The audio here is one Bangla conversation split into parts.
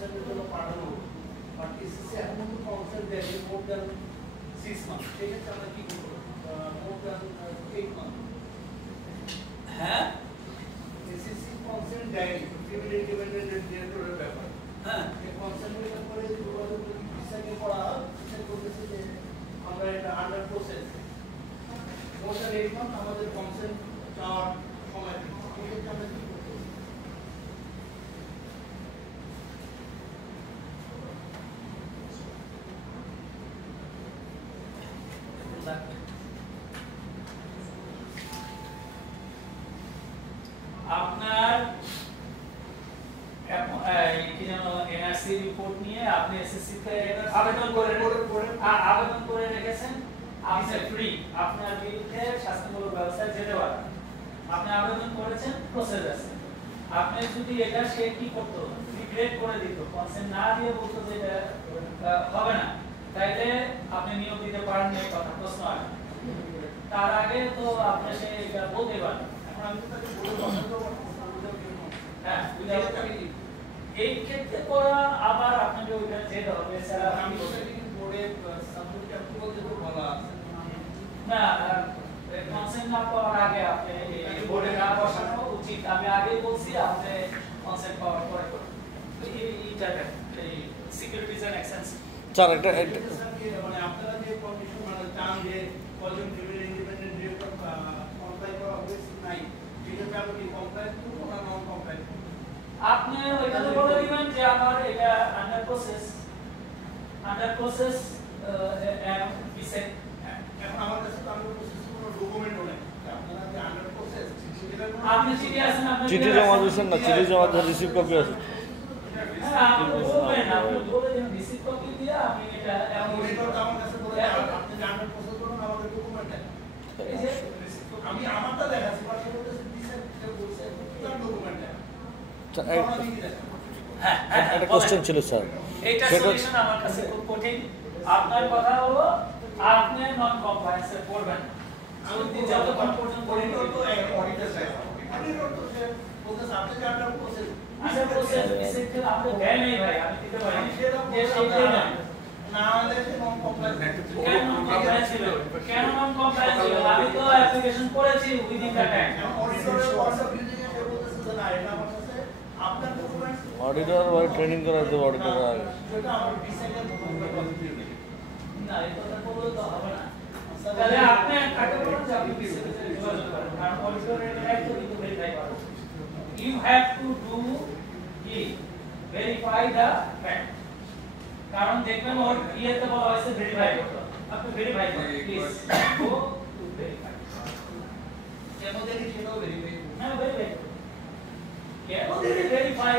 কনসেন্টের জন্য পাঠানো বাট এসএসসি এখন কিন্তু কনসেন্ট দেয় মোর দ্যান 6 মান্থ সেক্ষেত্রে আমরা কি করবো মোর দ্যান 8 মান্থ হ্যাঁ এসএসসি কনসেন্ট দেয় ফিমেল ইন্ডিপেন্ডেন্ট ডিরেক্টরের ব্যাপার হ্যাঁ এই কনসেন্টের ব্যাপারে যোগাযোগ বিষয়কে করা হয় বিষয় করতেছে যে আমরা এটা under process more than 8 month আমাদের কনসেন্ট চাওয়ার সময় সেক্ষেত্রে আমরা কি করবো আপনার কি যেন এনআরসি রিপোর্ট নিয়ে আপনি এসএসসি তে আবেদন করে রেখেছেন আপনি ফ্রি আপনার বিরুদ্ধে শাস্তিমূলক ব্যবস্থায় যেতে পারেন আপনি আবেদন করেছেন প্রসেস আছে আপনি যদি এটা সে কি করতো রিগ্রেট করে দিত কনসেন্ট না দিয়ে বলতো যে এটা হবে না তাইলে আপনি নিয়োগ দিতে পারেন না কথা প্রশ্ন আসে তার আগে তো আপনি সে এটা বলতে পারেন এখন আমি তো তাকে বলে বসাতে পারবো হ্যাঁ এই ক্ষেত্রে করা আবার আপনাকে ওইখানে যেতে হবে স্যার আমি ওটাকে বোর্ডে সাবমিট অ্যাপ্রুভাল দিতে বলা আছে না কনসেন্ট না পাওয়ার আগে আপনি এই বোর্ডে না বসানো উচিত আমি আগেই বলছি আপনি কনসেন্ট পাওয়ার পরে করুন এইটা এই সিকিউরিটিজ এন্ড এক্সেন্স স্যার একটা মানে আপনারা যে কন্ডিশন মানে চান যে কজন ফিমেল ইন্ডিপেন্ডেন্ট ডিরেক্টর কমপ্লাই করা হয়েছে নাই সেক্ষেত্রে আপনি কি কমপ্লাই করবো না নন কমপ্লাই করবো আপনি ওইখানে বলে দিবেন যে আমার এটা আন্ডার প্রসেস বিসেট এখন আমার কাছে তো আন্ডার প্রসেস কোনো ডকুমেন্টও নেই আপনারা যে আন্ডার প্রসেস আপনি চিঠি আছেন আপনি চিঠি জমা দিয়েছেন না চিঠি জমা দিয়ে রিসিভ কপি আছে আপনি বলবেন আপনি বলে দিন রিসিভ কপি দিয়ে আমি এটা মনিটর আমার কাছে বলে আপনি যে আন্ডার প্রসেস করুন আমাদের ডকুমেন্ট দেন এই যে আমি আমারটা দেখাচ্ছি পাশে বলতেছে বিসেট বলছে তার ডকুমেন্ট দেন একটা কোশ্চেন ছিল স্যার এইটা সলিউশন আমার কাছে খুব কঠিন আপনার কথা হলো আপনি নন কমপ্লায়েন্সে পড়বেন যদি যতক্ষণ পর্যন্ত মনিটর তো অডিটর চাই মনিটর তো যে বলতেছে আপনি যে আন্ডার প্রসেস আচ্ছা প্রসেস বিসেক্ট আপনি দেন নাই ভাই আমি দিতে পারি যে সেইটাই না না হলে সে নন কমপ্লায়েন্স কেন নন কমপ্লায়েন্স ছিল কেন নন কমপ্লায়েন্স ছিল আমি তো অ্যাপ্লিকেশন করেছি উইদিন দ্য টাইম অডিটরের পয়সা বিলিং এ বলতেছে যে না এটা আমার কাছে আপনার ডকুমেন্টস অডিটর বা ট্রেনিং করাতে অডিটর আগে সেটা আমার ডিসাইডের না এই কথা বললে তো হবে না তাহলে আপনি কাকে বলুন যে আপনি বিসেক্ট যোগাযোগ করেন কারণ অডিটরের দায়িত্ব কিন্তু ভেরিফাই করা you have to do verify the fact কারণ দেখবেন ওর ইয়েতে বলা হয়েছে ভেরিফাই করতে আপনি ভেরিফাই করুন প্লিজ গো টু ভেরিফাই কেমোদেরই সেটাও ভেরিফাই হ্যাঁ ভেরিফাই কেমোদের ভেরিফাই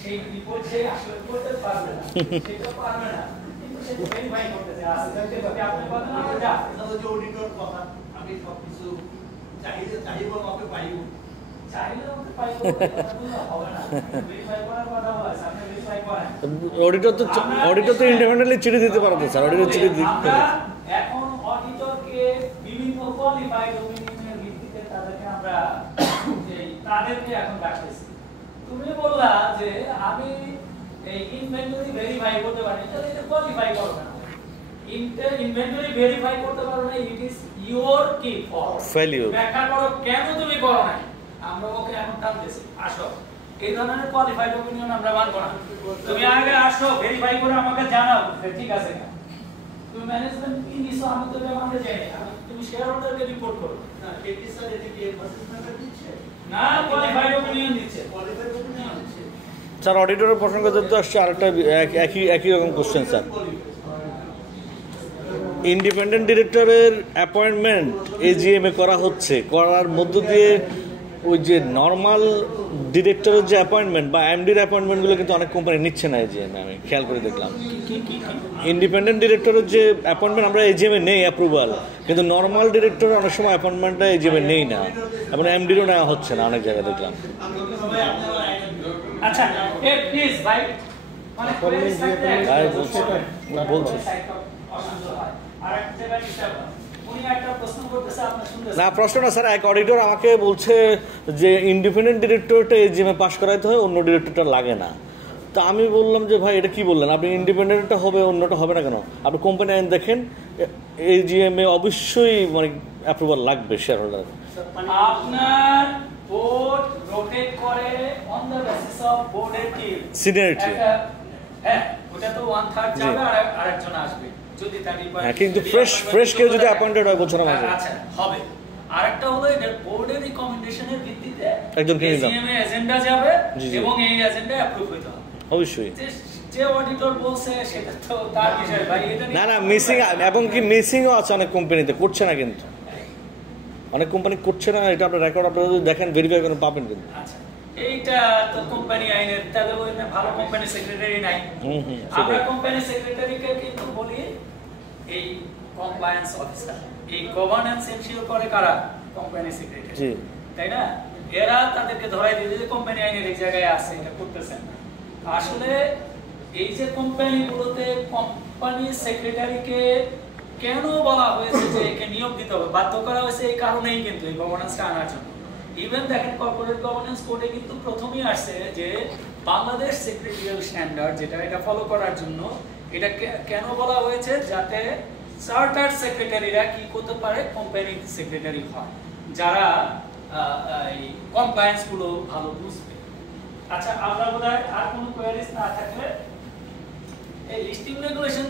সেই রিপোর্ট সে আসলে করতে পারবে না সেটা পারবে না কিন্তু সে ভেরিফাই করতেছে আসলে আপনি কথা না যা তাহলে যে অডিটর কথা আমি সবকিছু চাইবো আমাকে পাইবো চাইলে আমাকে পাইবো হবে না ভেরিফাই করার কথা বলেছে আপনি ভেরিফাই করেন অডিটর তো ইন্ডিপেন্ডেন্টলি চিঠি দিতে পারে তো স্যার অডিটর চিঠি দিতে এখন অডিটরকে বিভিন্ন কোয়ালিফাইড ওপিনিয়নের ভিত্তিতে তাদেরকে আমরা তাদেরকে এখন ডাকতেছি তুমি বললা যে আমি এই ইনভেন্টরি ভেরিফাই করতে পারি তাহলে এটা কোয়ালিফাই করবে না ইনভেন্টরি ভেরিফাই করতে পারো না ইট ইজ ইওর কি ফল্ট ফেলিউর ব্যাখ্যা করো কেন তুমি করো না আমরা ওকে এখন টানতেছি আসো এই ধরনের কোয়ালিফাইড ওপিনিয়ন আমরা মানব না তুমি আগে আসো ভেরিফাই করে আমাকে জানাও ঠিক আছে না তুমি ম্যানেজমেন্ট কি নিছো আমি তো আমাকে জানি আমি তুমি শেয়ার হোল্ডারকে রিপোর্ট করো না কেপি স্যার এটা কি অ্যাসেসমেন্ট দিচ্ছে না কোয়ালিফাইড ওপিনিয়ন দিচ্ছে কোয়ালিফাইড ওপিনিয়ন দিচ্ছে স্যার অডিটরের প্রসঙ্গে তো আসছে আরেকটা একই রকম কোশ্চেন স্যার ইন্ডিপেন্ডেন্ট ডিরেক্টরের অ্যাপয়েন্টমেন্ট এজিএম এ করা হচ্ছে করার মধ্য দিয়ে ওই যে নর্মাল ডিরেক্টরের যে অ্যাপয়েন্টমেন্ট বা এমডির অ্যাপয়েন্টমেন্টগুলো কিন্তু অনেক কোম্পানি নিচ্ছে না এজিএম আমি খেয়াল করে দেখলাম ইন্ডিপেন্ডেন্ট ডিরেক্টরের যে অ্যাপয়েন্টমেন্ট আমরা এজিএম এ নেই অ্যাপ্রুভাল কিন্তু নর্মাল ডিরেক্টরের অনেক সময় অ্যাপয়েন্টমেন্টটা এজিএম এ নেই না এবং এমডিরও নেওয়া হচ্ছে না অনেক জায়গায় দেখলাম আচ্ছা প্লিজ ভাই মানে বলছি না প্রশ্ন না স্যার এক অডিটর আমাকে বলছে যে ইন্ডিপেন্ডেন্ট ডিরেক্টরটা এজিএমে পাস করাইতে হয় অন্য ডিরেক্টরটা লাগে না তা আমি বললাম যে ভাই এটা কি বললেন, আপনি ইন্ডিপেন্ডেন্টটা হবে অন্যটা হবে না কেন? আপনি কোম্পানি আইন দেখেন, AGM এ অবশ্যই মানে অ্যাপ্রুভাল লাগবে শেয়ার হোল্ডার। আপনার বোর্ড রোটেট করে অন দ্য বেসিস অফ বোর্ডের কি সিনিয়রিটি। হ্যাঁ, ওটা তো 1/3 যাবে আর আরেকজন আসবে যদি তার হ্যাঁ, কিন্তু ফ্রেশ কেউ যদি অ্যাপয়েন্টেড হয় বছরের মাঝে, আচ্ছা হবে। আরেকটা হলো এটা বোর্ডের রিকমেন্ডেশনের ভিত্তিতে একজনকে নিলাম, AGM এ এজেন্ডা যাবে জি, জি। এবং এই এজেন্ডা অ্যাপ্রুভ হইতে হবে অবশ্যই। যে অডিটর বলছে সেটা তো তার বিষয় ভাই, এটা না না, মিসিং এবং কি মিসিংও আছে অনেক কোম্পানিতে, করছে না কিন্তু, অনেক কোম্পানি করছে না। এটা আপনার রেকর্ড আপনারা যদি দেখেন ভেরিফাই করেন পাবেন কিন্তু। আচ্ছা, এইটা তো কোম্পানি আইনের, তাহলে ওই ভালো কোম্পানি সেক্রেটারি নাই। আমরা কোম্পানি সেক্রেটারিকে কিন্তু বলি এই কমপ্লায়েন্স অফিসার, এই গভর্নেন্স এনশিওর করে কারা? কোম্পানি সেক্রেটারি, জি। তাই না? এরা তাদেরকে ধরাই দিয়ে যে কোম্পানি আইনের এই জায়গায় আছে, এটা করতেছেন। আসলে এই যে কোম্পানিগুলোতে কোম্পানি সেক্রেটারিকে কেন বলা হয়েছে যে একে নিয়োগ দিতে হবে, বাধ্য করা হয়েছে এই কারণেই, কিন্তু এই গভর্নেন্সটা আনার জন্য। ইভেন দেখেন কর্পোরেট গভর্নেন্স কোডে কিন্তু প্রথমেই আসছে যে বাংলাদেশ সেক্রেটারিয়াল স্ট্যান্ডার্ড, যেটা এটা ফলো করার জন্য। এটা কেন বলা হয়েছে? যাতে চার্টার্ড সেক্রেটারিরা কি করতে পারে, কোম্পানি সেক্রেটারি হয়, যারা এই কমপ্লায়েন্স গুলো ভালো বুঝবে। আচ্ছা, আমরা বোধহয় আর কোনো কোয়ারিজ না থাকলে এই লিস্টিং রেগুলেশন